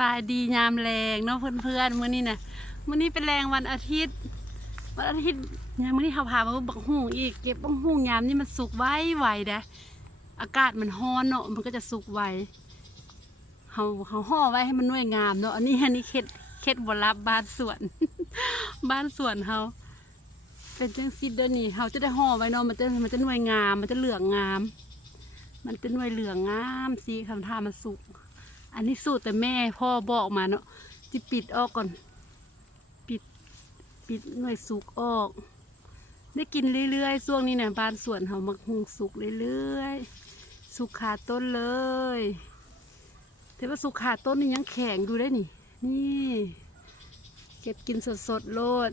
บายดียามแรงเนาะเพื่อนๆมื้อนี้นะมื้อนี้เป็นแรงวันอาทิตย์ วันอาทิตย์ยามมื้อนี้เขาพามาบักหุ่งอีกเก็บบักหุ่งยามนี่มันสุกไวไวเด้ออากาศมันร้อนเนาะมันก็จะสุกไวเขาเขาห่อไว้ให้มันน่วยงามเนาะอันนี้อันนี้เข็ดเข็ดบรับบ้านสวน บ้านสวนเขาเป็นจังซิดด้อนี่เขาจะได้ห่อไว้เนาะมันจะมันจะน่วยงาม มันจะเหลืองงาม มันจะน่วยเหลืองงามสีคำทามันสุก อันนี้สูตรแต่แม่พ่อบอกมาเนาะที่ปิดออกก่อน ปิดปิดหน่วยสุกออก ได้กินเรื่อยๆช่วงนี้เนี่ยบ้านสวนเขามักหุงสุกเรื่อยๆ สุกขาต้นเลย แต่ว่าสุกขาต้นนี่ยังแข็งดูได้นี่ นี่ เก็บกินสดๆโลด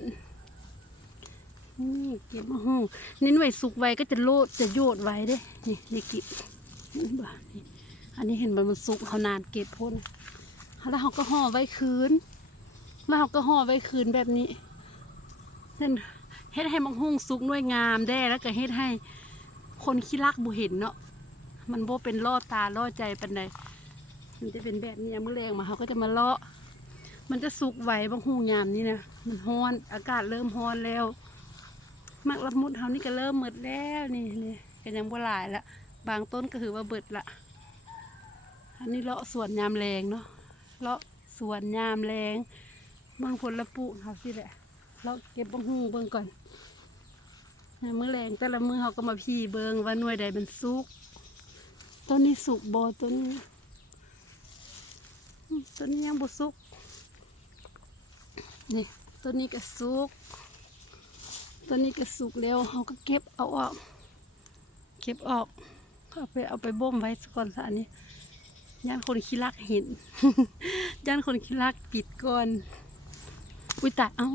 นี่เก็บมาหุงนี่หน่วยสุกไว้ก็จะโลดจะโยดไว้เด้นี่นี่กินนี่บ่นี่ อันนี้เห็นมันมันสุกเขานานเก็บพ้นแล้วเขาก็ห่อไว้คืน แล้วเขาก็ห่อไว้คืนแบบนี้เช่นเฮ็ดให้มังหุงสุกหน่วยงามแด้แล้วก็เฮ็ดให้คนขี้รักบุเห็นเนาะมันโบเป็นล่อตาล่อใจปันใดมันจะเป็นแบบนี้มือแรงมาเขาก็จะมาเลาะ มันจะสุกไหวบางหุงยามนี่นะมันฮ้อนอากาศเริ่มฮ้อนแล้วมักละมุดเขานี่ก็เริ่มหมดแล้วนี่นี่ก็ยังบ่หลายละบางต้นก็ถือว่าเบิดละ อันนี้เลาะสวนยามแรงเนาะเลาะสวนยามแรงบางผลละปลูกเขาสิแหละเลาะเก็บบางหูเบิ่งก่อนยามมื้อแรงแต่ละมือเขาก็มาพี่เบิ่งว่าหน่วยใดมันสุกต้นนี้สุกบ่ต้นนี้ต้นนี้ยังบ่สุกนี่ต้นนี้ก็สุกต้นนี้ก็สุกแล้วเขาก็เก็บเอาออก เก็บออกเอาไปเอาไปบ่มไว้ก่อนซะนี้ ย่านคนขี้ลักเห็น ย่านคนขี้ลักปิดก่อนอุ้ยตายเอ้า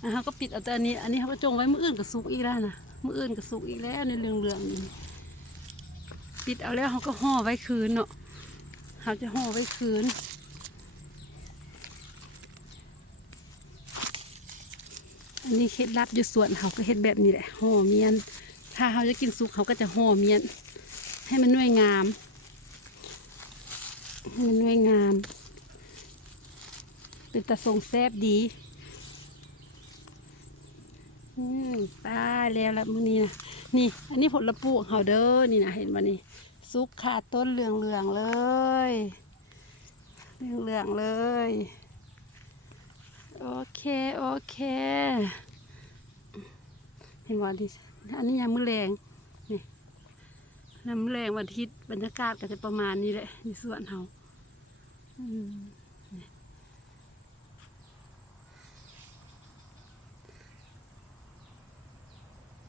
อะเขาก็ปิดเอาแต่อันนี้ อันนี้เขาก็จงไว้มืออื่นก็สุกอีกแล้วนะมืออื่นก็สุกอีกแล้วในเรื่องเรื่องนี้ปิดเอาแล้วเขาก็ห่อไว้คืนเนาะเขาจะห่อไว้คืนอันนี้เคล็ดลับอยู่ส่วนเขาก็เฮ็ดแบบนี้แหละห่อเมียน ถ้าเขาจะกินสุกเขาก็จะห่อเมียน ให้มันน่วยงาม ให้มันน่วยงาม เป็นตะทรงแซบดีตายแล้วละมื้อนี้นะนี่ อันนี้ผลละปลูกเขาเด้อนี่นะเห็นบ่นี่ซุกขาดต้นเหลืองเหลืองๆเลยเหลืองเหลืองๆเลย โอเคโอเค เห็นบ่ดิอันนี้ยังมือแรงนี่น้ำแรงวันอาทิตย์บรรยากาศก็จะประมาณนี้แหละในสวนเขา อืม